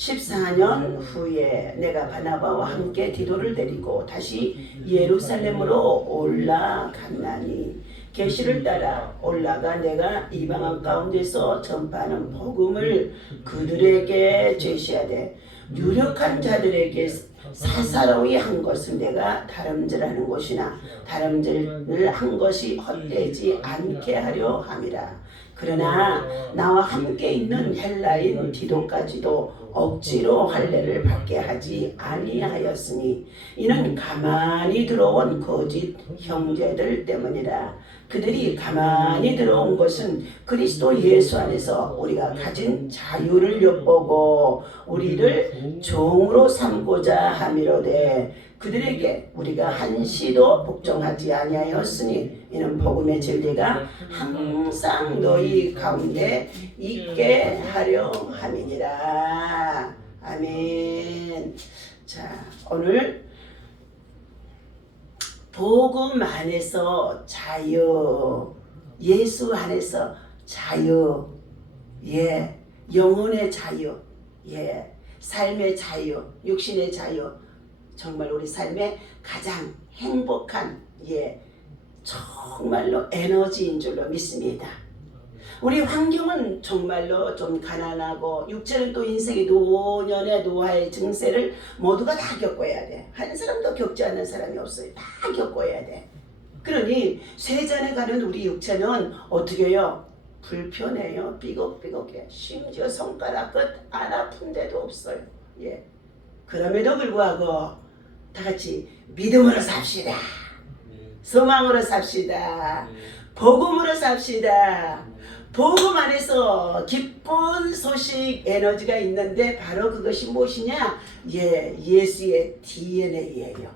14년 후에 내가 바나바와 함께 디도를 데리고 다시 예루살렘으로 올라갔나니 계시를 따라 올라가 내가 이방원 가운데서 전파하는 복음을 그들에게 제시하되 유력한 자들에게 사사로이 한 것을 내가 다름질하는 것이나 다름질을 한 것이 헛되지 않게 하려 함이라. 그러나 나와 함께 있는 헬라인 디도까지도 억지로 할례를 받게 하지 아니하였으니 이는 가만히 들어온 거짓 형제들 때문이라. 그들이 가만히 들어온 것은 그리스도 예수 안에서 우리가 가진 자유를 엿보고 우리를 종으로 삼고자 함이로되 그들에게 우리가 한시도 복종하지 아니하였으니 이는 복음의 진리가 항상 너희 가운데 있게 하려 함이니라. 아멘. 자, 오늘 복음 안에서 자유, 예수 안에서 자유, 영혼의 자유, 삶의 자유, 육신의 자유, 정말 우리 삶의 가장 행복한 정말로 에너지인 줄로 믿습니다. 우리 환경은 정말로 좀 가난하고 육체는 또 인생의 노년의 노화의 증세를 모두가 다 겪어야 돼. 한 사람도 겪지 않는 사람이 없어요. 다 겪어야 돼. 그러니 세잔에 가는 우리 육체는 어떻게 해요? 불편해요. 삐걱삐걱해. 심지어 손가락 끝 안 아픈 데도 없어요. 그럼에도 불구하고 다 같이 믿음으로 삽시다. 소망으로 삽시다. 복음으로 삽시다. 복음 안에서 기쁜 소식 에너지가 있는데 바로 그것이 무엇이냐? 예수의 DNA예요.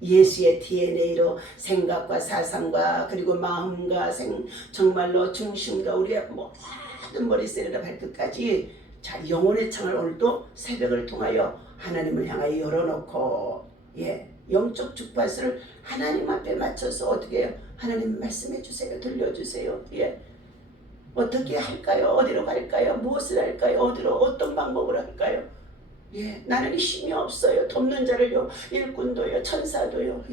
예수의 DNA로 생각과 사상과 그리고 마음과 정말로 중심과 우리의 모든 머리세르라 발끝까지 영혼의 창을 오늘도 새벽을 통하여 하나님을 향하여 열어놓고 영적 주파수를 하나님 앞에 맞춰서 어떻게 해요? 하나님 말씀해 주세요. 들려주세요. 어떻게 할까요? 어디로 갈까요? 무엇을 할까요? 어디로 어떤 방법으로 할까요? 나는 힘이 없어요. 돕는 자를요. 일꾼도요. 천사도요.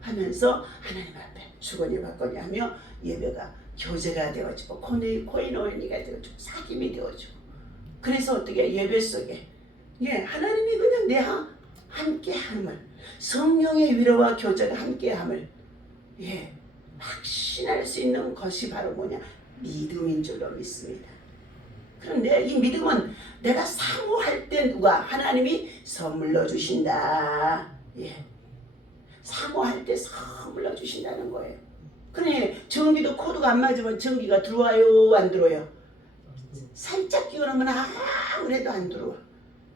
하면서 하나님 앞에 주거니 받거니 하며 예배가 교제가 되어지고 코이노니가 되어지고 사귐이 되어지고 그래서 어떻게 예배 속에 하나님이 그냥 내 함께함을 성령의 위로와 교제가 함께함을 확신할 수 있는 것이 바로 뭐냐? 믿음인 줄로 믿습니다. 그런데 이 믿음은 내가 사모할 때 누가 하나님이 선물로 주신다. 사모할 때 선물로 주신다는 거예요. 그러니 전기도 코드가 안 맞으면 전기가 들어와요? 안 들어와요? 살짝 끼워놓으면 아무래도 안 들어와.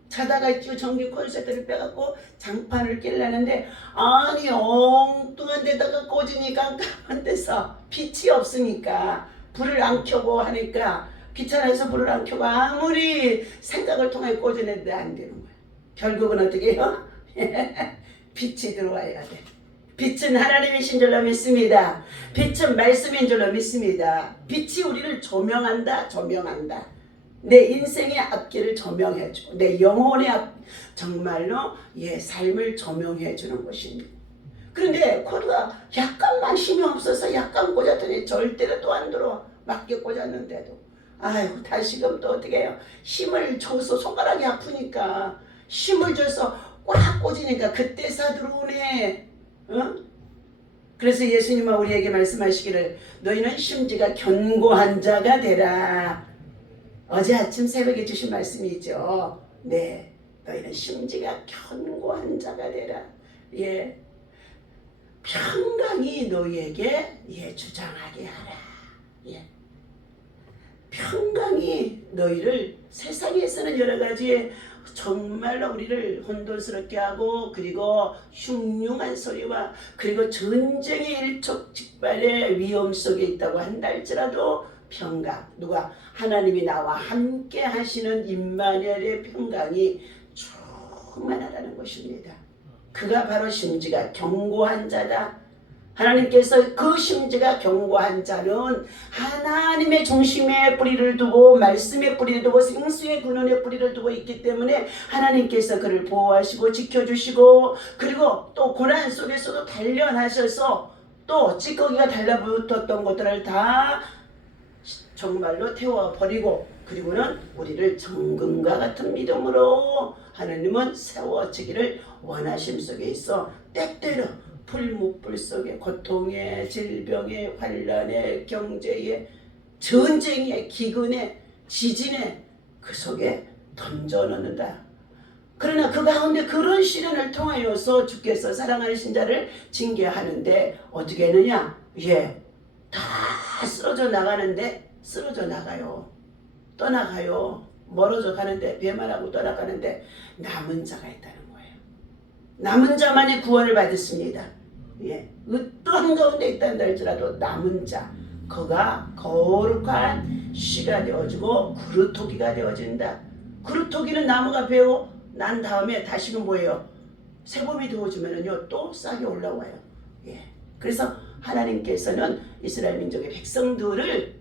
자다가 있죠. 전기 콘센트를 빼갖고 장판을 낄라는데 아니 엉뚱한 데다가 꽂으니까 깜깜한 데서 빛이 없으니까 불을 안 켜고 하니까 귀찮아서 불을 안 켜고 아무리 생각을 통해 꽂아냈는데 안 되는 거야. 결국은 어떻게 해요? 빛이 들어와야 돼. 빛은 하나님이신 줄로 믿습니다. 빛은 말씀인 줄로 믿습니다. 빛이 우리를 조명한다. 내 인생의 앞길을 조명해주고 내 영혼의 정말로 삶을 조명해주는 것입니다. 그런데 코드가 약간만 힘이 없어서 약간 꽂았더니 절대로 또 안 들어와. 맞게 꽂았는데도 아이고 다시금 또 어떻게 해요? 힘을 줘서 손가락이 아프니까 힘을 줘서 꽉 꽂으니까 그때서 들어오네. 그래서 예수님은 우리에게 말씀하시기를 너희는 심지가 견고한 자가 되라. 어제 아침 새벽에 주신 말씀이죠. 너희는 심지가 견고한 자가 되라. 평강이 너희에게 주장하게 하라. 평강이 너희를 세상에서는 여러 가지 정말로 우리를 혼돈스럽게 하고 그리고 흉흉한 소리와 그리고 전쟁의 일촉즉발의 위험 속에 있다고 한다 할지라도 평강, 누가 하나님이 나와 함께 하시는 임마누엘의 평강이 충만하다는 것입니다. 그가 바로 심지가 견고한 자다. 하나님께서 그 심지가 견고한 자는 하나님의 중심에 뿌리를 두고 말씀에 뿌리를 두고 생수의 근원에 뿌리를 두고 있기 때문에 하나님께서 그를 보호하시고 지켜주시고, 그리고 또 고난 속에서도 단련하셔서 또 찌꺼기가 달라붙었던 것들을 다 정말로 태워버리고, 그리고는 우리를 정금과 같은 믿음으로 하나님은 세워지기를 원하심 속에 있어 때때로 풀무불 속에 고통에 질병에 환난에 경제에 전쟁에 기근에 지진에 그 속에 던져넣는다. 그러나 그 가운데 그런 시련을 통하여서 주께서 사랑하는 자를 징계하는데 어떻게 했느냐? 다 쓰러져 나가는데 쓰러져 나가요. 떠나가요. 멀어져 가는데 배만하고 떠나가는데 남은 자가 있다는 거예요. 남은 자만이 구원을 받았습니다. 어떤 가운데 있다는 할지라도 남은 자, 그가 거룩한 씨가 되어지고 그루터기가 되어진다. 그루터기는 나무가 베어 난 다음에 다시는 뭐예요? 새봄이 되어지면은요 또 싹이 올라와요. 그래서 하나님께서는 이스라엘 민족의 백성들을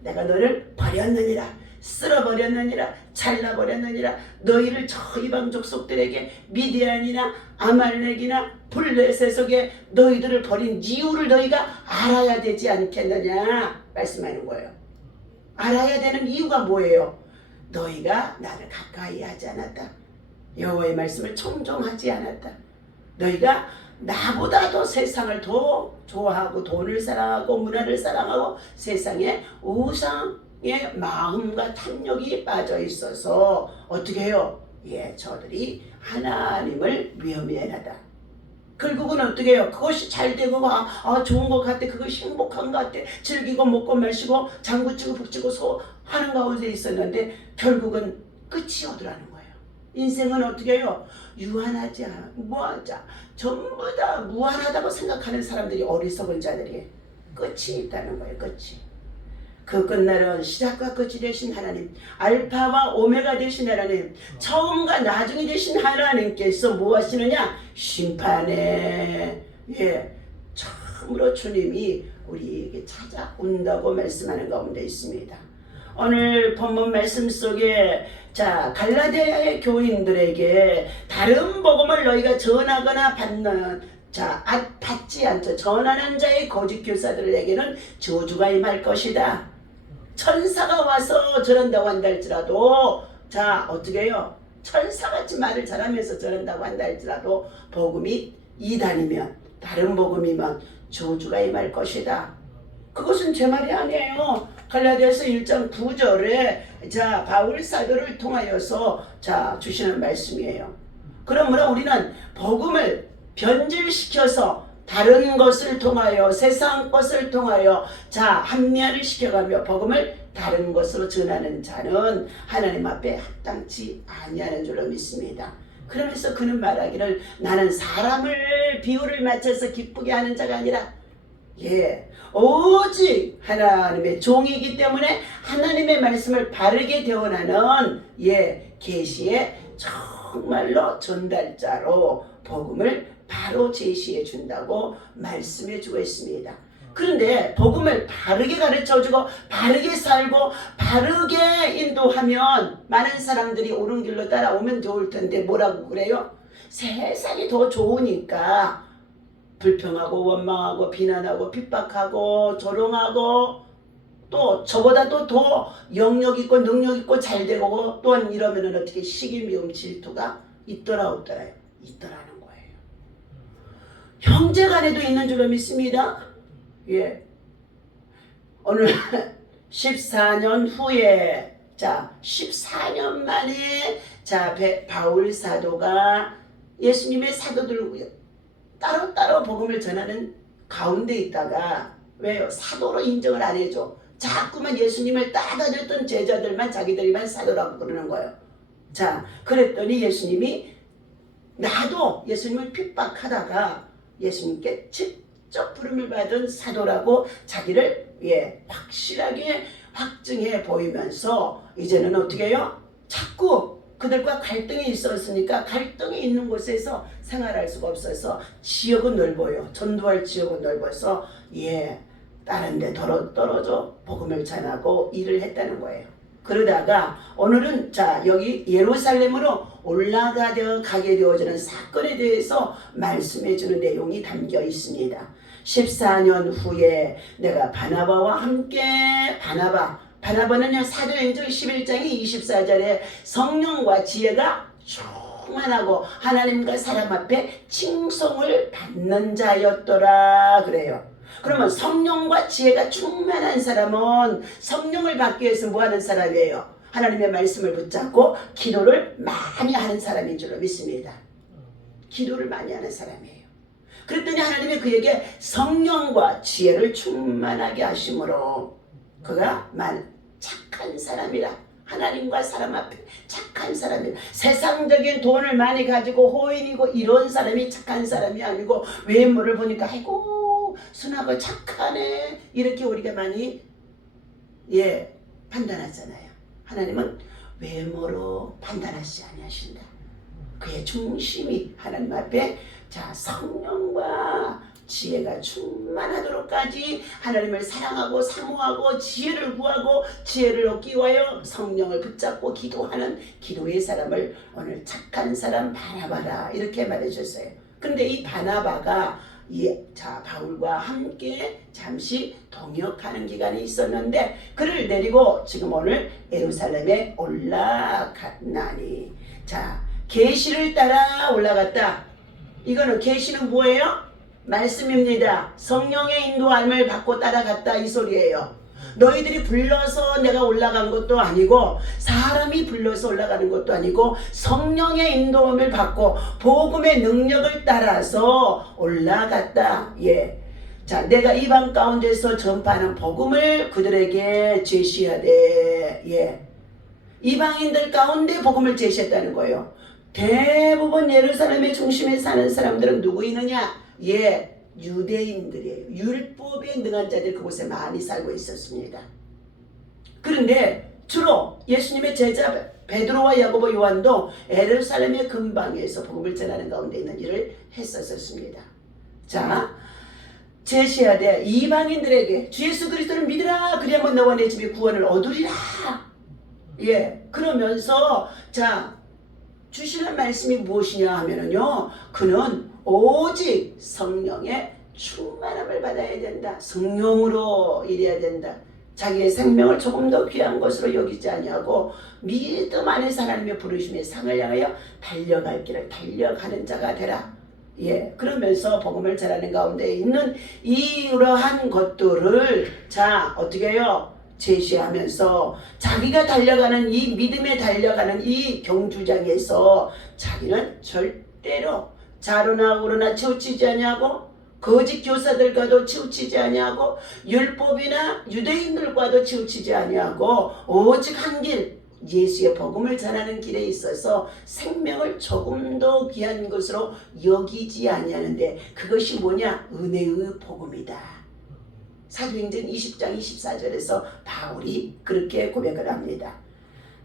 내가 너를 버렸느니라, 쓸어버렸느니라, 잘라버렸느니라, 너희를 저 이방 족속들에게 미디안이나 아말렉이나 블레셋 속에 너희들을 버린 이유를 너희가 알아야 되지 않겠느냐 말씀하는 거예요. 알아야 되는 이유가 뭐예요? 너희가 나를 가까이 하지 않았다. 여호와의 말씀을 청종하지 않았다. 너희가 나보다도 세상을 더 좋아하고 돈을 사랑하고 문화를 사랑하고 세상의 우상의 마음과 탐욕이 빠져 있어서 어떻게 해요? 저들이 하나님을 외면하다. 결국은 어떻게 해요? 그것이 잘 되고 좋은 것 같아, 그것이 행복한 것 같아, 즐기고 먹고 마시고 장구치고 북치고 하는 가운데 있었는데 결국은 끝이 오더라는 거예요. 인생은 어떻게 해요? 유한하자, 무하자, 전부 다 무한하다고 생각하는 사람들이 어리석은 자들이 끝이 있다는 거예요. 끝이. 그 끝날은 시작과 끝이 되신 하나님, 알파와 오메가 되신 하나님, 처음과 나중이 되신 하나님께서 뭐 하시느냐? 심판에 참으로 주님이 우리에게 찾아온다고 말씀하는 가운데 있습니다. 오늘 본문 말씀 속에 갈라디아의 교인들에게 다른 복음을 너희가 전하거나 받지 않죠. 전하는 자의 거짓 교사들에게는 저주가 임할 것이다. 천사가 와서 저런다고 한다 할지라도 어떻게 해요? 천사같이 말을 잘하면서 저런다고 한다 할지라도 복음이 이단이면, 다른 복음이면 저주가 임할 것이다. 그것은 제 말이 아니에요. 갈라디아서 1장 9절에 바울 사도를 통하여서 주시는 말씀이에요. 그러므로 우리는 복음을 변질시켜서 다른 것을 통하여 세상 것을 통하여 합리화를 시켜가며 복음을 다른 것으로 전하는 자는 하나님 앞에 합당치 아니하는 줄로 믿습니다. 그러면서 그는 말하기를 나는 사람을 비유를 맞춰서 기쁘게 하는 자가 아니라 오직 하나님의 종이기 때문에 하나님의 말씀을 바르게 대언하는 계시의 정말로 전달자로 복음을 바로 제시해 준다고 말씀해 주고 있습니다. 그런데 복음을 바르게 가르쳐주고 바르게 살고 바르게 인도하면 많은 사람들이 옳은 길로 따라오면 좋을 텐데 뭐라고 그래요? 세상이 더 좋으니까 불평하고 원망하고 비난하고 핍박하고 조롱하고 또 저보다도 더 영역있고 능력있고 잘되고 또 이러면 어떻게 시기 미움 질투가 있더라 없더라요? 있더라는 거예요. 형제간에도 있는 줄로 믿습니다. 오늘 14년 후에 14년 만에 바울 사도가 예수님의 사도들 따로따로 복음을 전하는 가운데 있다가 왜요? 사도로 인정을 안 해줘. 자꾸만 예수님을 따라다녔던 제자들만 자기들이만 사도라고 그러는 거예요. 그랬더니 예수님이 나도 예수님을 핍박하다가 예수님께 직접 부름을 받은 사도라고 자기를 확실하게 확증해 보이면서 이제는 어떻게 해요? 자꾸 그들과 갈등이 있었으니까 갈등이 있는 곳에서 생활할 수가 없어서 지역은 넓어요. 전도할 지역은 넓어서 다른 데 떨어져 복음을 전하고 일을 했다는 거예요. 그러다가 오늘은 여기 예루살렘으로 가게 되어지는 사건에 대해서 말씀해 주는 내용이 담겨 있습니다. 14년 후에 내가 바나바와 함께 바나바는요 사도행전 11장이 24절에 성령과 지혜가 충만하고 하나님과 사람 앞에 칭송을 받는 자였더라 그래요. 그러면 성령과 지혜가 충만한 사람은 성령을 받기 위해서 뭐 하는 사람이에요? 하나님의 말씀을 붙잡고 기도를 많이 하는 사람인 줄로 믿습니다. 기도를 많이 하는 사람이에요. 그랬더니 하나님이 그에게 성령과 지혜를 충만하게 하심으로 그가 착한 사람이라, 하나님과 사람 앞에 착한 사람이라. 세상적인 돈을 많이 가지고 호인이고 이런 사람이 착한 사람이 아니고 외모를 보니까 아이고 순하고 착하네 이렇게 우리가 많이 판단하잖아요. 하나님은 외모로 판단하지 아니하신다. 그의 중심이 하나님 앞에 성령과 지혜가 충만하도록까지 하나님을 사랑하고 사모하고 지혜를 구하고 지혜를 얻기 위하여 성령을 붙잡고 기도하는 기도의 사람을 오늘 착한 사람 바나바라 이렇게 말해줬어요. 그런데 이 바나바가 바울과 함께 잠시 동역하는 기간이 있었는데 그를 내리고 지금 오늘 예루살렘에 올라갔나니 계시를 따라 올라갔다. 이거는 계시는 뭐예요? 말씀입니다. 성령의 인도함을 받고 따라갔다 이 소리예요. 너희들이 불러서 내가 올라간 것도 아니고 사람이 불러서 올라가는 것도 아니고 성령의 인도함을 받고 복음의 능력을 따라서 올라갔다. 내가 이방 가운데서 전파하는 복음을 그들에게 제시하되 이방인들 가운데 복음을 제시했다는 거예요. 대부분 예루살렘의 중심에 사는 사람들은 누구이느냐? 유대인들이에요. 율법에 능한 자들이 그곳에 많이 살고 있었습니다. 그런데 주로 예수님의 제자 베드로와 야고보 요한도 예루살렘의 근방에서 복음을 전하는 가운데 있는 일을 했었습니다. 제시하되 이방인들에게 주 예수 그리스도를 믿으라 그리하면 너와 내 집이 구원을 얻으리라. 그러면서 주시는 말씀이 무엇이냐 하면은요, 그는 오직 성령의 충만함을 받아야 된다. 성령으로 일해야 된다. 자기의 생명을 조금 더 귀한 것으로 여기지 아니하고 믿음 안에서 하나님의 부르심의 상을 향하여 달려갈 길을 달려가는 자가 되라. 그러면서 복음을 전하는 가운데 있는 이러한 것들을 어떻게 해요? 제시하면서 자기가 달려가는 이 믿음에 달려가는 이 경주장에서 자기는 절대로 자로나 우로나 치우치지 아니하고 거짓 교사들과도 치우치지 아니하고 율법이나 유대인들과도 치우치지 아니하고 오직 한 길 예수의 복음을 전하는 길에 있어서 생명을 조금 더 귀한 것으로 여기지 아니하는데 그것이 뭐냐? 은혜의 복음이다. 사도행전 20장 24절에서 바울이 그렇게 고백을 합니다.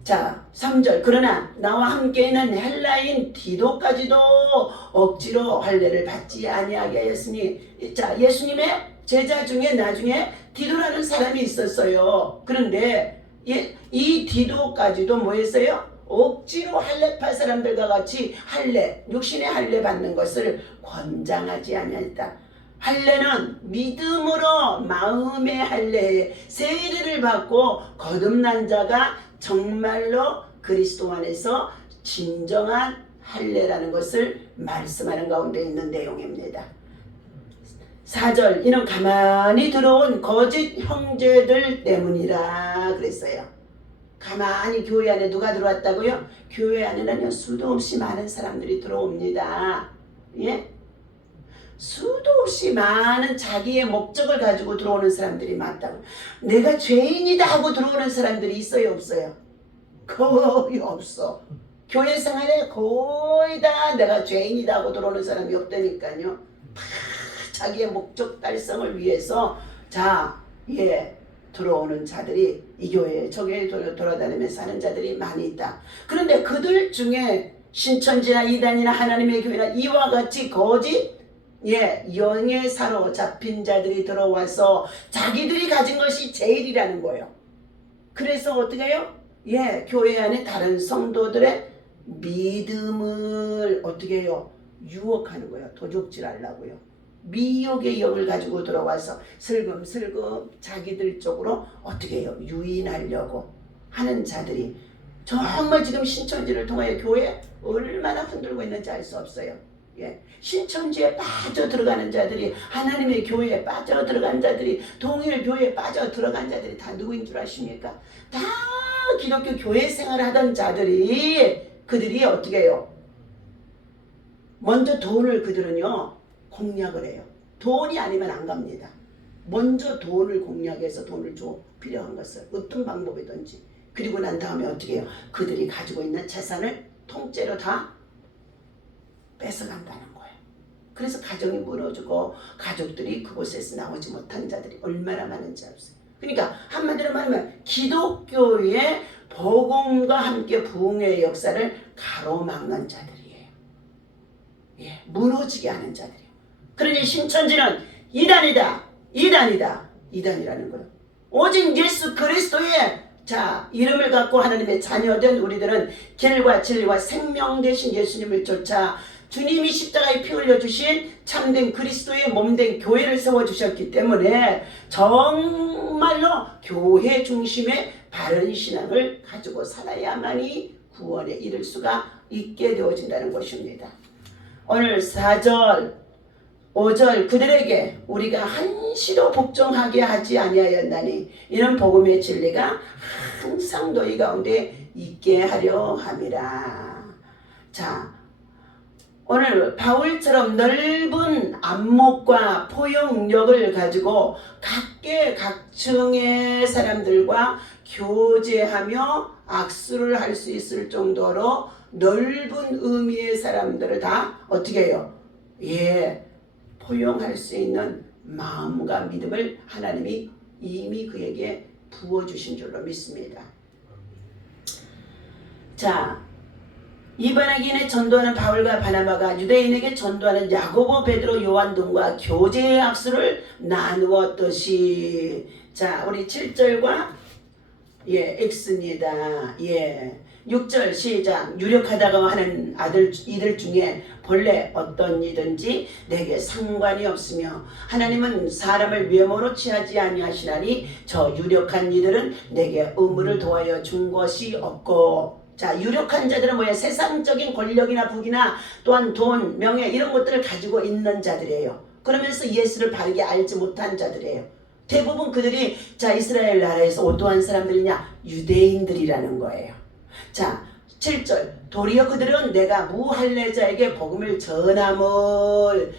3절 그러나 나와 함께 있는 헬라인 디도까지도 억지로 할례를 받지 아니하게 하였으니 예수님의 제자 중에 나중에 디도라는 사람이 있었어요. 그런데 이 디도까지도 뭐 했어요? 억지로 할례파 사람들과 같이 육신의 할례 받는 것을 권장하지 아니하였다. 할례는 믿음으로 마음의 할례에 세례를 받고 거듭난 자가 정말로 그리스도 안에서 진정한 할례라는 것을 말씀하는 가운데 있는 내용입니다. 4절 이는 가만히 들어온 거짓 형제들 때문이라 그랬어요. 가만히 교회 안에 누가 들어왔다고요? 교회 안에는요 수도 없이 많은 사람들이 들어옵니다. 수도 없이 많은 자기의 목적을 가지고 들어오는 사람들이 많다고. 내가 죄인이다 하고 들어오는 사람들이 있어요 없어요? 거의 없어. 교회 생활에 거의 다 내가 죄인이다 하고 들어오는 사람이 없다니까요. 다 자기의 목적 달성을 위해서 들어오는 자들이 이 교회에 저 교회에 돌아다니면서 사는 자들이 많이 있다. 그런데 그들 중에 신천지나 이단이나 하나님의 교회나 이와 같이 거짓 영에 사로잡힌 자들이 들어와서 자기들이 가진 것이 제일이라는 거예요. 그래서 어떻게 해요? 교회 안에 다른 성도들의 믿음을 어떻게 해요? 유혹하는 거예요. 도둑질 하려고요. 미혹의 영을 가지고 들어와서 슬금슬금 자기들 쪽으로 어떻게 해요? 유인하려고 하는 자들이 정말 지금 신천지를 통하여 교회 얼마나 흔들고 있는지 알 수 없어요. 신천지에 빠져 들어가는 자들이, 하나님의 교회에 빠져 들어간 자들이, 동일 교회에 빠져 들어간 자들이 다 누구인 줄 아십니까? 다 기독교 교회 생활하던 자들이, 그들이 어떻게 해요? 먼저 돈을 그들은요 공략을 해요. 돈이 아니면 안 갑니다. 먼저 돈을 공략해서 돈을 줘, 필요한 것을 어떤 방법이든지. 그리고 난 다음에 어떻게 해요? 그들이 가지고 있는 재산을 통째로 다 뺏어간다는 거예요. 그래서 가정이 무너지고 가족들이 그곳에서 나오지 못한 자들이 얼마나 많은지 아세요? 그러니까 한마디로 말하면 기독교의 복음과 함께 부흥의 역사를 가로막는 자들이에요. 무너지게 하는 자들이에요. 그러니 신천지는 이단이라는 거예요. 오직 예수 그리스도의 이름을 갖고 하나님의 자녀된 우리들은 길과 진리와 생명 되신 예수님을 쫓아 주님이 십자가에 피 흘려주신 참된 그리스도의 몸된 교회를 세워주셨기 때문에 정말로 교회 중심의 바른 신앙을 가지고 살아야만이 구원에 이를 수가 있게 되어진다는 것입니다. 오늘 4절 5절 그들에게 우리가 한시로 복종하게 하지 아니하였나니 이는 복음의 진리가 항상 너희 가운데 있게 하려 함이라. 오늘 바울처럼 넓은 안목과 포용력을 가지고 각계각층의 사람들과 교제하며 악수를 할 수 있을 정도로 넓은 의미의 사람들을 다 어떻게 해요? 포용할 수 있는 마음과 믿음을 하나님이 이미 그에게 부어주신 줄로 믿습니다. 이방인에게 전도하는 바울과 바나바가 유대인에게 전도하는 야고보, 베드로, 요한 등과 교제의 악수를 나누었듯이 우리 7절과 X입니다. 6절 시작. 유력하다고 하는 이들 중에 본래 어떤 이든지 내게 상관이 없으며 하나님은 사람을 외모로 취하지 아니하시나니 저 유력한 이들은 내게 의무를 도하여 준 것이 없고. 유력한 자들은 뭐예요? 세상적인 권력이나 부귀나 또한 돈, 명예 이런 것들을 가지고 있는 자들이에요. 그러면서 예수를 바르게 알지 못한 자들이에요. 대부분 그들이 이스라엘 나라에서 어떠한 사람들이냐? 유대인들이라는 거예요. 7절 도리어 그들은 내가 무할례자에게 복음을 전함을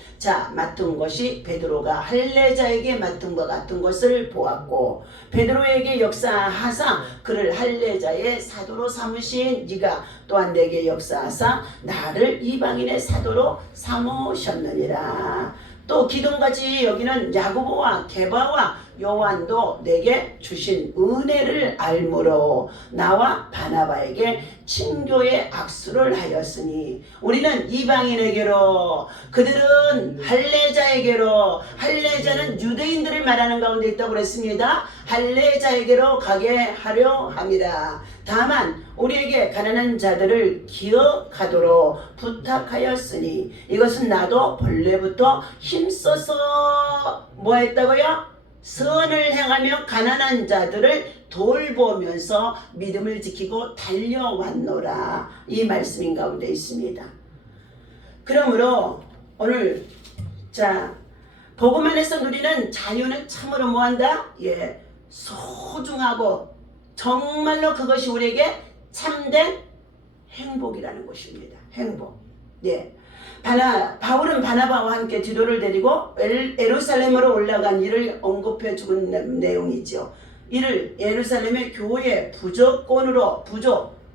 맡은 것이 베드로가 할례자에게 맡은 것 같은 것을 보았고 베드로에게 역사하사 그를 할례자의 사도로 삼으신 네가 또한 내게 역사하사 나를 이방인의 사도로 삼으셨느니라. 또 기둥같이 여기는 야고보와 게바와 요한도 내게 주신 은혜를 알므로 나와 바나바에게 친교의 악수를 하였으니 우리는 이방인에게로 그들은 할례자에게로 할례자는 유대인들을 말하는 가운데 있다고 그랬습니다. 할례자에게로 가게 하려 함이라. 다만 우리에게 가난한 자들을 기억하도록 부탁하였으니 이것은 나도 본래부터 힘써서 뭐 했다고요? 선을 행하며 가난한 자들을 돌보면서 믿음을 지키고 달려왔노라. 이 말씀인 가운데 있습니다. 그러므로 오늘 복음 안에서 누리는 자유는 참으로 뭐한다? 소중하고 정말로 그것이 우리에게 참된 행복이라는 것입니다. 행복. 바울은 바나바와 함께 디도를 데리고 예루살렘으로 올라간 일을 언급해 주는 내용이죠. 이를 예루살렘의 교회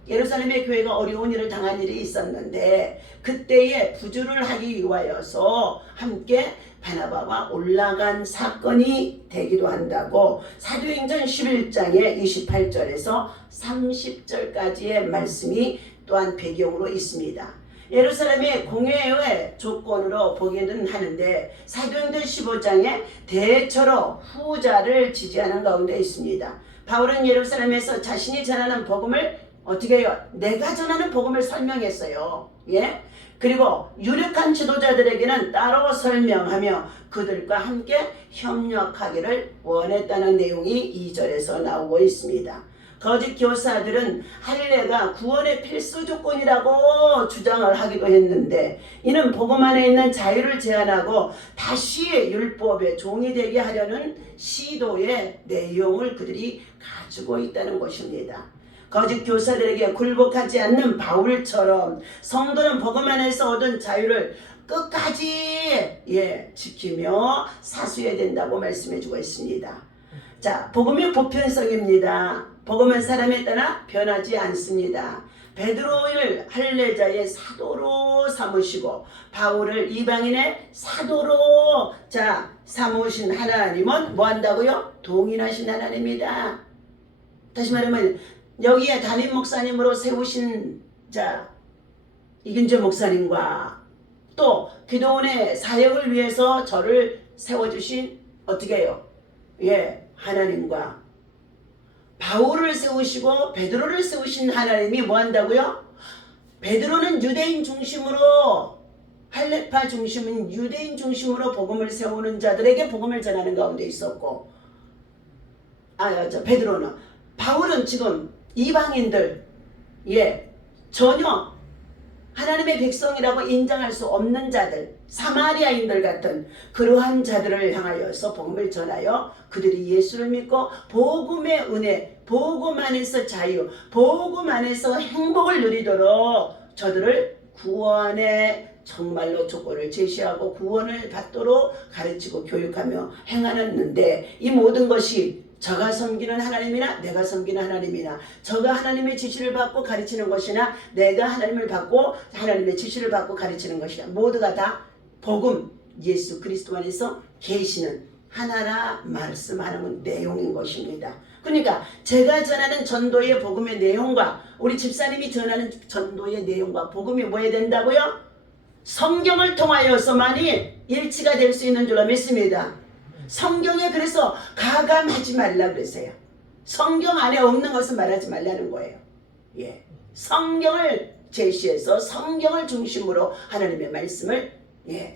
예루살렘의 교회가 어려운 일을 당한 일이 있었는데 그때에 부주를 하기 위하여서 함께 바나바와 올라간 사건이 되기도 한다고 사도행전 11장의 28절에서 30절까지의 말씀이 또한 배경으로 있습니다. 예루살렘의 공회의 조건으로 보기는 하는데 사도행전 15장에 대처로 후자를 지지하는 가운데 있습니다. 바울은 예루살렘에서 자신이 전하는 복음을 어떻게 해요? 내가 전하는 복음을 설명했어요. 예? 그리고 유력한 지도자들에게는 따로 설명하며 그들과 함께 협력하기를 원했다는 내용이 2절에서 나오고 있습니다. 거짓 교사들은 할례가 구원의 필수 조건이라고 주장을 하기도 했는데 이는 복음 안에 있는 자유를 제한하고 다시 율법의 종이 되게 하려는 시도의 내용을 그들이 가지고 있다는 것입니다. 거짓 교사들에게 굴복하지 않는 바울처럼 성도는 복음 안에서 얻은 자유를 끝까지 지키며 사수해야 된다고 말씀해주고 있습니다. 자, 복음의 보편성입니다. 복음은 사람에 따라 변하지 않습니다. 베드로를 할례자의 사도로 삼으시고 바울을 이방인의 사도로 삼으신 하나님은 뭐 한다고요? 동일하신 하나님이다. 다시 말하면 여기에 담임 목사님으로 세우신 이균재 목사님과 또 기도원의 사역을 위해서 저를 세워주신 어떻게 해요? 하나님과 바울을 세우시고 베드로를 세우신 하나님이 뭐 한다고요? 베드로는 유대인 중심으로 할례파 중심은 유대인 중심으로 복음을 세우는 자들에게 복음을 전하는 가운데 있었고 베드로는 바울은 지금 이방인들 전혀 하나님의 백성이라고 인정할 수 없는 자들 사마리아인들 같은 그러한 자들을 향하여서 복음을 전하여 그들이 예수를 믿고 복음의 은혜 복음 안에서 자유 복음 안에서 행복을 누리도록 저들을 구원의 정말로 조건을 제시하고 구원을 받도록 가르치고 교육하며 행하는데 이 모든 것이 저가 섬기는 하나님이나 내가 섬기는 하나님이나 저가 하나님의 지시를 받고 가르치는 것이나 내가 하나님을 받고 하나님의 지시를 받고 가르치는 것이나 모두가 다 복음 예수 그리스도 안에서 계시는 하나라 말씀하는 내용인 것입니다. 그러니까 제가 전하는 전도의 복음의 내용과 우리 집사님이 전하는 전도의 내용과 복음이 뭐 해야 된다고요? 성경을 통하여서만이 일치가 될 수 있는 줄로 믿습니다. 성경에 그래서 가감하지 말라 그랬어요. 성경 안에 없는 것은 말하지 말라는 거예요. 성경을 제시해서 성경을 중심으로 하나님의 말씀을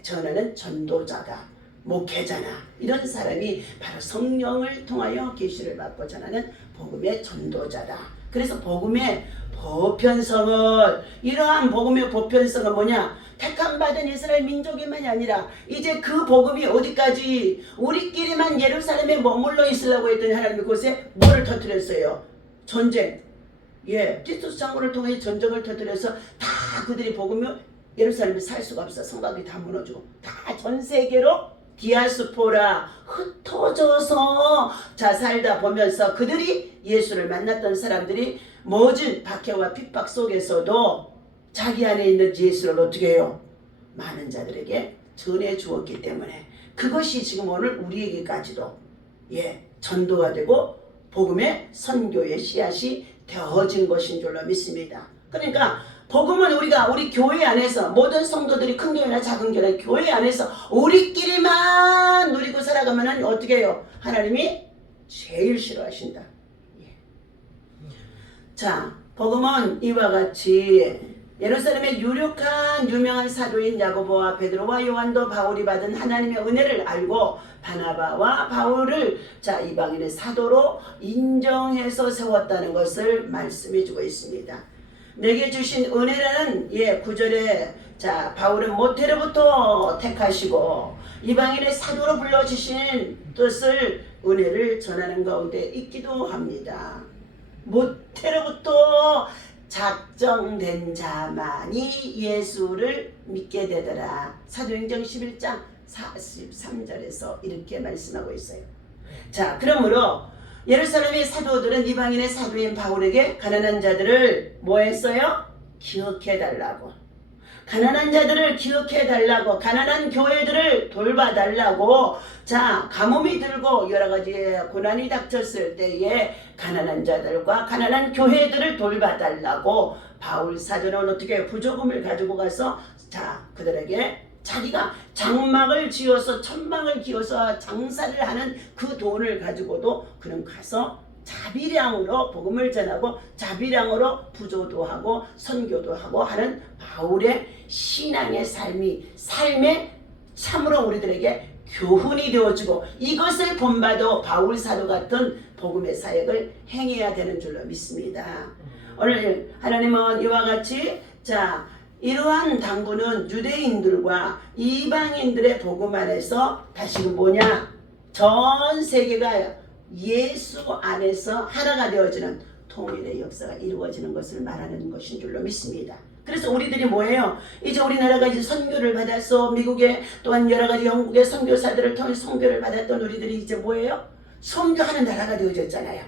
전하는 전도자가 목회자나 이런 사람이 바로 성령을 통하여 계시를 받고 전하는 복음의 전도자다. 그래서 복음의 보편성을 이러한 복음의 보편성은 뭐냐? 택함 받은 이스라엘 민족이만이 아니라 이제 그 복음이 어디까지 우리끼리만 예루살렘에 머물러 있으려고 했더니 하나님이 그곳에 뭐를 터뜨렸어요? 전쟁. 티투스 장군을 통해 전쟁을 터뜨려서 다 그들이 복음이 예루살렘에 살 수가 없어. 성곽이 다 무너지고 다 전 세계로 디아스포라 흩어져서 살다 보면서 그들이 예수를 만났던 사람들이 모진 박해와 핍박 속에서도 자기 안에 있는 예수를 어떻게 해요? 많은 자들에게 전해 주었기 때문에 그것이 지금 오늘 우리에게까지도 전도가 되고 복음의 선교의 씨앗이 되어진 것인 줄로 믿습니다. 그러니까 복음은 우리 교회 안에서 모든 성도들이 큰 교회나 작은 교회나 교회 안에서 우리끼리만 누리고 살아가면 어떻게 해요? 하나님이 제일 싫어하신다. 복음은 이와 같이 예루살렘의 유명한 사도인 야고보와 베드로와 요한도 바울이 받은 하나님의 은혜를 알고 바나바와 바울을 이방인의 사도로 인정해서 세웠다는 것을 말씀해주고 있습니다. 내게 주신 은혜라는 9절에 바울은 모태로부터 택하시고 이방인의 사도로 불러주신 뜻을 은혜를 전하는 가운데 있기도 합니다. 모태로부터 작정된 자만이 예수를 믿게 되더라. 사도행전 11장 43절에서 이렇게 말씀하고 있어요. 그러므로 예루살렘의 사도들은 이방인의 사도인 바울에게 가난한 자들을 뭐 했어요? 기억해 달라고. 가난한 자들을 기억해 달라고, 가난한 교회들을 돌봐 달라고. 자, 가뭄이 들고 여러 가지 고난이 닥쳤을 때에 가난한 자들과 가난한 교회들을 돌봐 달라고 바울 사도는 어떻게 해요? 부조금을 가지고 가서 자, 그들에게 자기가 장막을 지어서 천막을 지어서 장사를 하는 그 돈을 가지고도 그는 가서 자비량으로 복음을 전하고 자비량으로 부조도 하고 선교도 하고 하는 바울의 신앙의 삶에 참으로 우리들에게 교훈이 되어지고, 이것을 본받아 바울 사도 같은 복음의 사역을 행해야 되는 줄로 믿습니다. 오늘 하나님은 이와 같이 자, 이러한 당부는 유대인들과 이방인들의 복음 안에서 다시금 뭐냐? 전 세계가 예수 안에서 하나가 되어지는 통일의 역사가 이루어지는 것을 말하는 것인 줄로 믿습니다. 그래서 우리들이 뭐예요? 이제 우리나라가 이제 선교를 받아서 미국에 또한 여러 가지 영국의 선교사들을 통해 선교를 받았던 우리들이 이제 뭐예요? 선교하는 나라가 되어졌잖아요.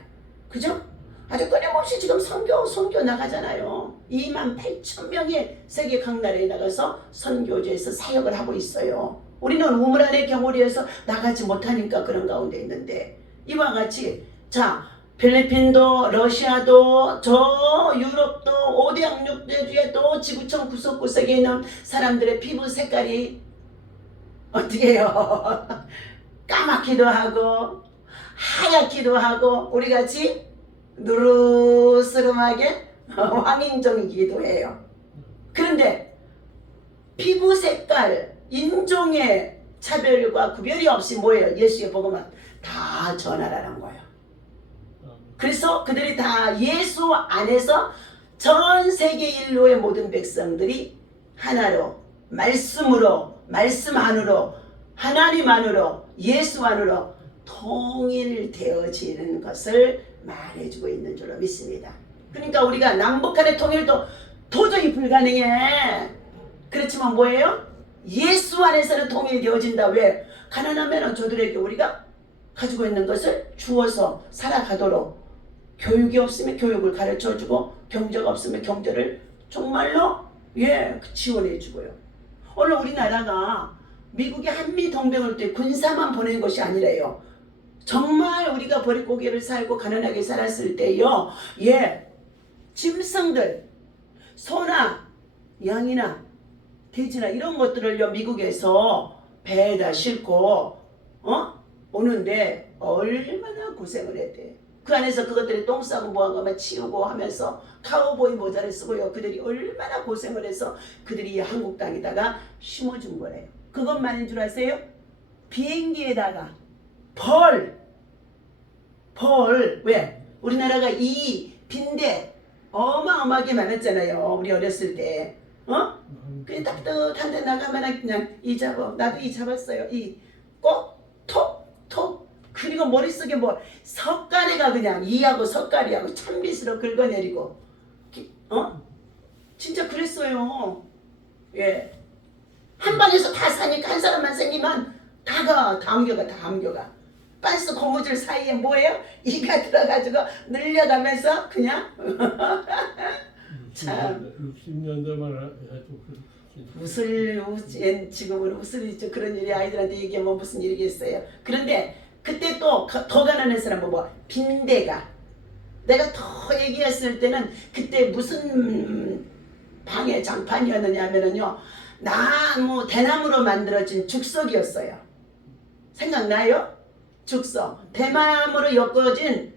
그죠? 아주 끊임없이 지금 선교 나가잖아요. 28,000명이 세계 각 나라에 나가서 선교지에서 사역을 하고 있어요. 우리는 우물 안에 경우리에서 나가지 못하니까 그런 가운데 있는데, 이와 같이 자, 필리핀도 러시아도 저 유럽도 5대 양육대주에 또 지구촌 구석구석에 있는 사람들의 피부 색깔이 어떻게 해요? 까맣기도 하고 하얗기도 하고 우리같이 누르스름하게 황인종이기도 해요. 그런데 피부 색깔, 인종의 차별과 구별이 없이 뭐예요? 예수의 복음은 다 전하라는 거예요. 그래서 그들이 다 예수 안에서 전 세계 인류의 모든 백성들이 하나로, 말씀으로, 말씀 안으로, 하나님 안으로, 예수 안으로 통일되어지는 것을 말해주고 있는 줄로 믿습니다. 그러니까 우리가 남북한의 통일도 도저히 불가능해. 그렇지만 뭐예요? 예수 안에서는 통일되어진다. 왜? 가난하면 저들에게 우리가 가지고 있는 것을 주어서 살아가도록, 교육이 없으면 교육을 가르쳐주고 경제가 없으면 경제를 정말로 지원해주고요. 오늘 우리나라가 미국의 한미동맹을 때 군사만 보낸 것이 아니래요. 정말 우리가 보릿고개를 살고 가난하게 살았을 때요, 짐승들, 소나 양이나 돼지나 이런 것들을요 미국에서 배에다 싣고 오는데 얼마나 고생을 했대. 그 안에서 그것들이 똥 싸고 뭐하고 막 치우고 하면서 카우보이 모자를 쓰고요. 그들이 얼마나 고생을 해서 그들이 한국 땅에다가 심어준 거래요. 그것만인 줄 아세요? 비행기에다가 벌 왜? 우리나라가 이 빈대 어마어마하게 많았잖아요. 우리 어렸을 때. 그냥 따뜻한 데 나가면 그냥 이 잡아. 나도 이 잡았어요. 이 꼭 톡. 그리고 머릿속에 뭐 석가래가 그냥 이하고 석가리하고 찬빛으로 긁어내리고 진짜 그랬어요. 한 방에서 다 사니까 한 사람만 생기면 다 옮겨가. 빤스 고무줄 사이에 뭐예요? 이가 들어가지고 늘려가면서 그냥 참 60년대만 해도 지금은 웃으리죠. 그런 일이 아이들한테 얘기하면 무슨 일이겠어요. 그런데 그때 또 더 가난한 사람은 뭐 빈대가, 내가 더 얘기했을 때는 그때 무슨 방의 장판이었느냐 하면은요, 대나무로 만들어진 죽석이었어요. 생각나요? 죽석. 대나무로 엮어진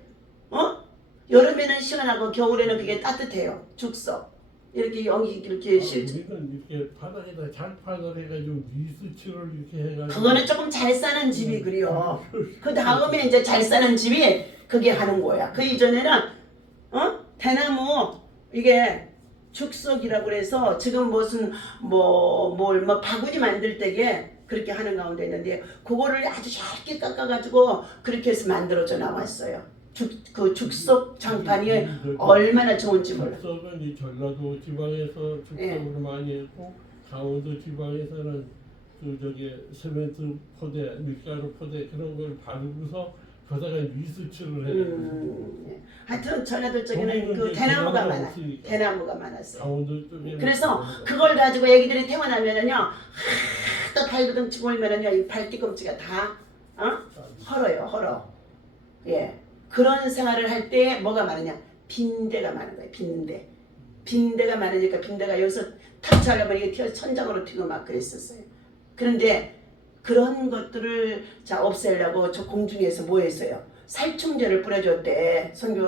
여름에는 시원하고 겨울에는 그게 따뜻해요. 죽석. 이렇게 이렇게 실제. 우리는 이렇게 바닥에다 장판을 해가지고 미스칠을 이렇게 해가지고. 그거는 조금 잘 사는 집이 그래요. 그 다음에 이제 잘 사는 집이 그게 하는 거야. 그 이전에는 대나무 이게 죽석이라고 그래서 지금 무슨 바구니 만들 때게 그렇게 하는 가운데 있는데 그거를 아주 얇게 깎아가지고 그렇게 해서 만들어져 나왔어요. 그 죽석 장판이 얼마나 좋은지 몰라. 죽석은 이 전라도 지방에서 죽석으로 많이 했고, 강원도 지방에서는 세멘트 포대, 밀가루 포대 그런 걸 바르고서 거다가 리서치를 해야 돼요. 예. 하여튼 전라도 쪽에는 거기는 그 이제 대나무가 대나무가 많아. 없으니까. 대나무가 많았어요. 강원도 쪽에 그래서 그걸 가지고 애기들이 태어나면은요, 또 발버둥 몰면은요, 이 발뒤꿈치가 다 헐어요, 헐어. 예, 그런 생활을 할 때 뭐가 많으냐? 빈대가 많은 거예요. 빈대가 많으니까 빈대가 여기서 탑차하려면 이게 튀어 천장으로 튀고 막 그랬었어요. 그런데 그런 것들을 자 없애려고 저 공중에서 뭐 했어요? 살충제를 뿌려줬대. 선교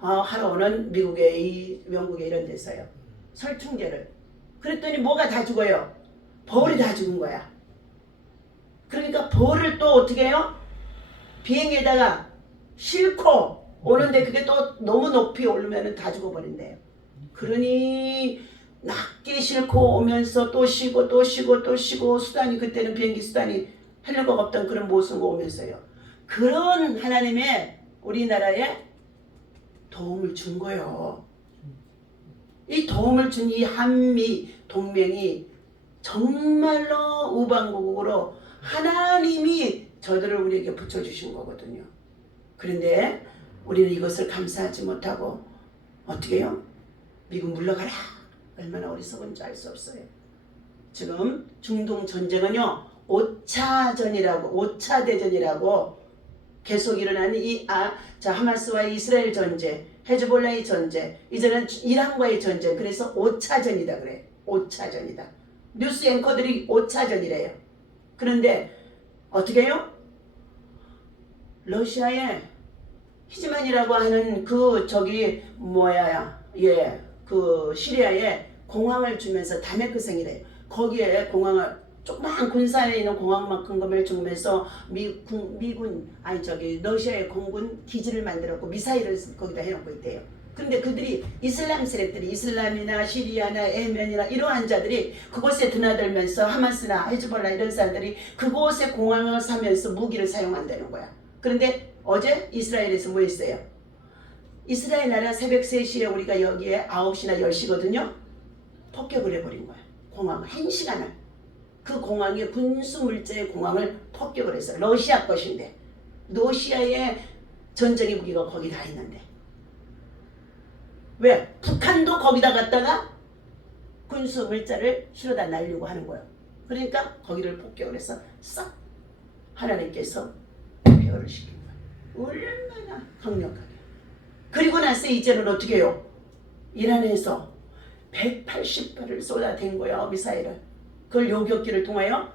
하러 오는 미국에 영국에 이런 데서요. 살충제를. 그랬더니 뭐가 다 죽어요? 벌이 다 죽은 거야. 그러니까 벌을 또 어떻게 해요? 비행기에다가 싣고 오는데 그게 또 너무 높이 오르면 다 죽어버린대요. 그러니 낮게 싣고 오면서 또 쉬고 또 쉬고 또 쉬고 수단이 그때는 비행기 수단이 헬리콥터가 없던 그런 모습을 오면서요. 그런 하나님의 우리나라에 도움을 준 거예요. 이 도움을 준 이 한미 동맹이 정말로 우방국으로 하나님이 저들을 우리에게 붙여주신 거거든요. 그런데 우리는 이것을 감사하지 못하고 어떻게 해요? 미국 물러가라. 얼마나 어리석은지 알 수 없어요. 지금 중동 전쟁은요, 5차 대전이라고 계속 일어나는 하마스와 이스라엘 전쟁, 헤즈볼라의 전쟁, 이제는 이란과의 전쟁. 그래서 5차전이다 그래. 5차전이다. 뉴스 앵커들이 5차전이래요. 그런데 어떻게 해요? 러시아의 히즈만이라고 하는 그 시리아에 공항을 주면서 다메크성이래요. 거기에 공항을 조그만 군산에 있는 공항만큼 것을 주면서 러시아의 공군 기지를 만들었고 미사일을 거기다 해놓고 있대요. 근데 그들이 이슬람 세력들이 이슬람이나 시리아나 예멘이나 이러한 자들이 그곳에 드나들면서 하마스나 헤즈볼라 이런 사람들이 그곳에 공항을 사면서 무기를 사용한다는 거야. 그런데 어제 이스라엘에서 뭐 했어요? 이스라엘 나라 새벽 3시에 우리가 여기에 9시나 10시거든요. 폭격을 해버린 거야. 공항을 1시간을. 그 공항에 군수물자의 공항을 폭격을 했어요. 러시아 것인데. 러시아의 전쟁의 무기가 거기 다 있는데. 왜? 북한도 거기다 갖다가 군수물자를 실어다 날리고 하는 거예요. 그러니까 거기를 폭격을 해서 싹 하나님께서 폐허를 시킨 거예요. 얼마나 강력하게. 그리고 나서 이제는 어떻게 해요? 이란에서 180발을 쏟아댄 거예요. 미사일을. 그걸 요격기를 통하여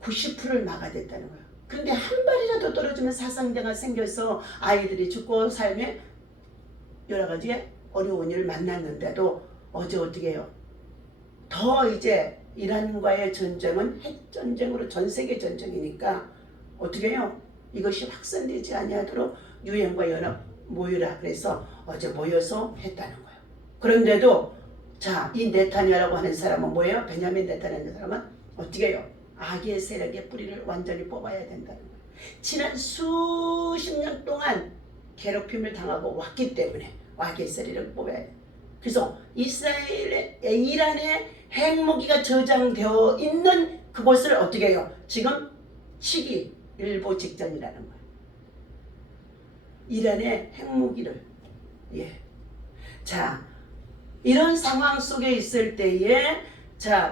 90%를 막아댔다는 거예요. 근데 한 발이라도 떨어지면 사상자가 생겨서 아이들이 죽고 삶에 여러 가지의 어려운 일을 만났는데도 어제 어떻게 해요? 더 이제 이란과의 전쟁은 핵전쟁으로 전세계 전쟁이니까 어떻게 해요? 이것이 확산되지 아니하도록 유엔과 연합 모여라. 그래서 어제 모여서 했다는 거예요. 그런데도 이 네타냐라고 하는 사람은 뭐예요? 베냐민 네타냐라는 사람은 어떻게 해요? 악의 세력의 뿌리를 완전히 뽑아야 된다는 거예요. 지난 수십 년 동안 괴롭힘을 당하고 왔기 때문에 악의 세력을 뽑아야 돼요. 그래서 이란의 핵무기가 저장되어 있는 그곳을 어떻게 해요? 지금 치기 일보 직전이라는 거예요. 이란의 핵무기를. 이런 상황 속에 있을 때에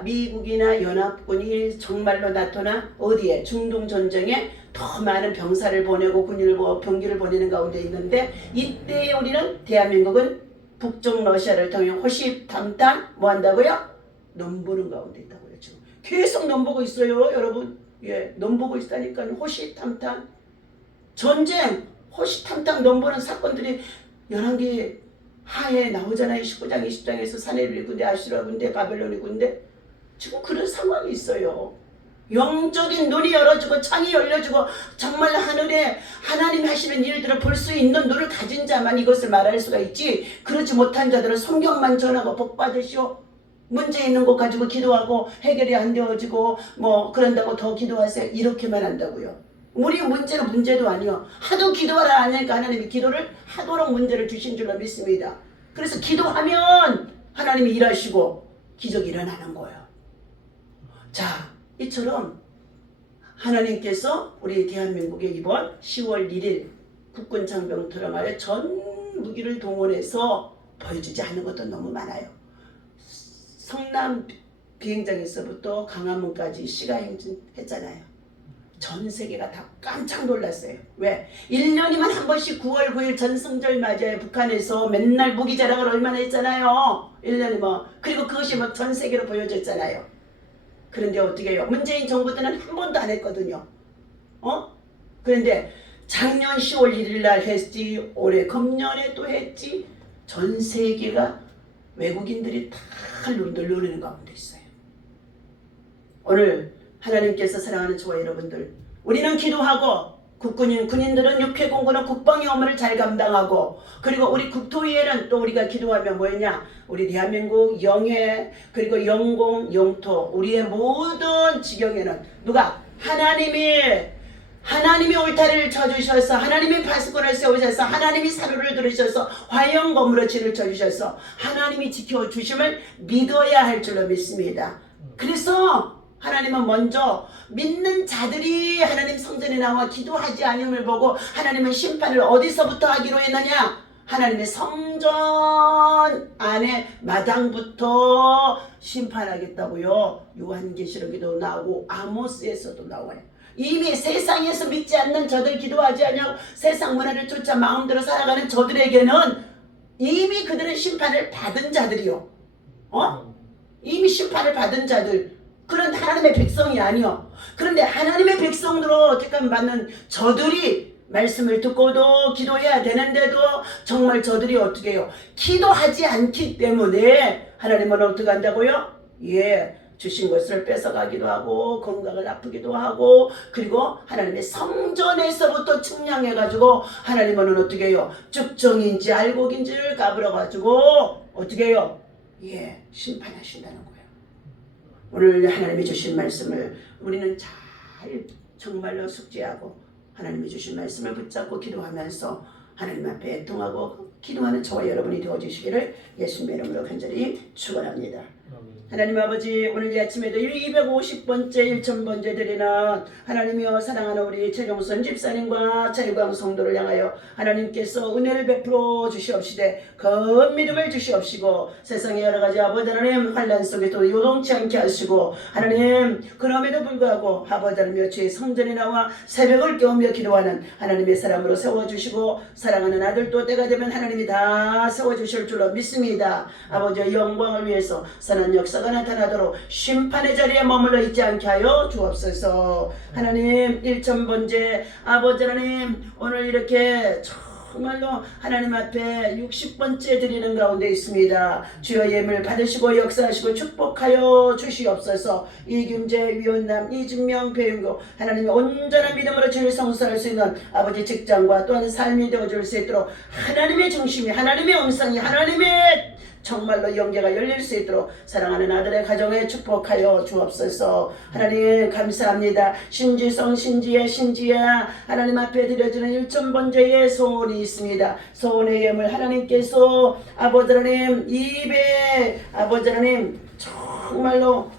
미국이나 연합군이 정말로 나토나 어디에 중동 전쟁에 더 많은 병사를 보내고 병기를 보내는 가운데 있는데 이때 우리는 대한민국은 북쪽 러시아를 통해 호시탐탐 뭐 한다고요? 넘보는 가운데 있다고요. 지금 계속 넘보고 있어요, 여러분. 넘보고 있다니까요. 호시탐탐 전쟁, 호시탐탐 넘보는 사건들이 11개 하에 나오잖아요. 19장 20장에서 사내릴 군대, 아시라 군대, 바벨론의 군대. 지금 그런 상황이 있어요. 영적인 눈이 열어지고 창이 열려지고 정말 하늘에 하나님 하시는 일들을 볼 수 있는 눈을 가진 자만 이것을 말할 수가 있지, 그렇지 못한 자들은 성경만 전하고 복 받으시오, 문제 있는 것 가지고 기도하고 해결이 안 되어지고 뭐 그런다고 더 기도하세요 이렇게만 한다고요. 우리 문제는 문제도 아니요. 하도 기도하라 하니까 하나님이 기도를 하도록 문제를 주신 줄로 믿습니다. 그래서 기도하면 하나님이 일하시고 기적이 일어나는 거예요. 이처럼 하나님께서 우리 대한민국에 이번 10월 1일 국군 장병처럼 하여 전 무기를 동원해서 보여주지 않는 것도 너무 많아요. 성남 비행장에서부터 강화문까지 시가 행진했잖아요. 전 세계가 다 깜짝 놀랐어요. 왜? 1년이면 한 번씩 9월 9일 전승절 맞이에 북한에서 맨날 무기 자랑을 얼마나 했잖아요. 1년이 뭐. 그리고 그것이 막 전 세계로 보여졌잖아요. 그런데 어떻게 해요? 문재인 정부 때는 한 번도 안 했거든요. 그런데 작년 10월 1일 날 했지, 올해 금년에 또 했지. 전 세계가 외국인들이 다 눈들노리는 가운데 있어요. 오늘 하나님께서 사랑하는 저와 여러분들, 우리는 기도하고 군인들은 육해공군은 국방의 업무를 잘 감당하고, 그리고 우리 국토위에는 또 우리가 기도하면 뭐였냐, 우리 대한민국 영해, 그리고 영공, 영토, 우리의 모든 지경에는 누가? 하나님이 울타리를 쳐주셔서, 하나님이 파수꾼을 세우셔서, 하나님이 사료를 들으셔서, 화영 건물의 진을 쳐주셔서 하나님이 지켜주심을 믿어야 할 줄로 믿습니다. 그래서 하나님은 먼저 믿는 자들이 하나님 성전에 나와 기도하지 않음을 보고 하나님은 심판을 어디서부터 하기로 했느냐? 하나님의 성전 안에 마당부터 심판하겠다고요. 요한계시록에도 나오고 아모스에서도 나와요. 이미 세상에서 믿지 않는 저들, 기도하지 않냐고 세상 문화를 쫓아 마음대로 살아가는 저들에게는 이미 그들은 심판을 받은 자들이요. 이미 심판을 받은 자들. 그런 하나님의 백성이 아니요. 그런데 하나님의 백성으로 어떻게 받는 저들이 말씀을 듣고도 기도해야 되는데도 정말 저들이 어떻게 해요? 기도하지 않기 때문에 하나님은 어떻게 한다고요? 주신 것을 뺏어가기도 하고 건강을 아프기도 하고, 그리고 하나님의 성전에서부터 측량해가지고 하나님은 어떻게 해요? 쭉정인지 알곡인지를 까불어가지고 어떻게 해요? 심판하신다는 거예요. 오늘 하나님이 주신 말씀을 우리는 잘 정말로 숙지하고 하나님이 주신 말씀을 붙잡고 기도하면서 하나님 앞에 애통하고 기도하는 저와 여러분이 되어주시기를 예수님의 이름으로 간절히 축원합니다. 하나님 아버지, 오늘 이 아침에도 250번째 1000번째 드리는 하나님이여 사랑하는 우리 최종선 집사님과 자유광 성도를 향하여 하나님께서 은혜를 베풀어 주시옵시되 큰 믿음을 주시옵시고 세상의 여러가지 아버지 하나님 환난 속에도 요동치 않게 하시고, 하나님 그럼에도 불구하고 아버지 하나님여 주의 성전에 나와 새벽을 깨우며 기도하는 하나님의 사람으로 세워주시고, 사랑하는 아들도 때가 되면 하나님이 다 세워주실 줄로 믿습니다. 아버지의 영광을 위해서 선한 역사가 나타나도록 심판의 자리에 머물러 있지 않게 하여 주옵소서. 하나님 1000번째 아버지 하나님, 오늘 이렇게 정말로 하나님 앞에 60번째 드리는 가운데 있습니다. 주여 예물 받으시고 역사하시고 축복하여 주시옵소서. 이김재, 위원남, 이진명, 배윤고 하나님의 온전한 믿음으로 주를 성수할 수 있는 아버지 직장과 또한 삶이 되어줄 수 있도록 하나님의 중심이, 하나님의 음성이, 하나님의 정말로 영계가 열릴 수 있도록 사랑하는 아들의 가정에 축복하여 주옵소서. 하나님 감사합니다. 신지성, 신지야 하나님 앞에 드려지는 1000번째의 소원이 있습니다. 소원의 예물 하나님께서 아버지 하나님 입에 아버지 하나님 정말로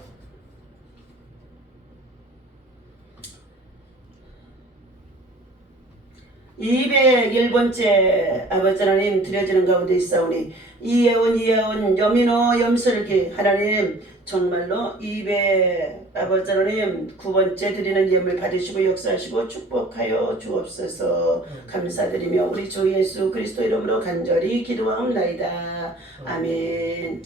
201번째 아버지 하나님 드려지는 가운데 있사오니 이예원, 여민호, 염설기 하나님 정말로 200 아버지 하나님 9번째 드리는 예물 받으시고 역사하시고 축복하여 주옵소서. 감사드리며 우리 주 예수 그리스도 이름으로 간절히 기도하옵나이다. 아멘.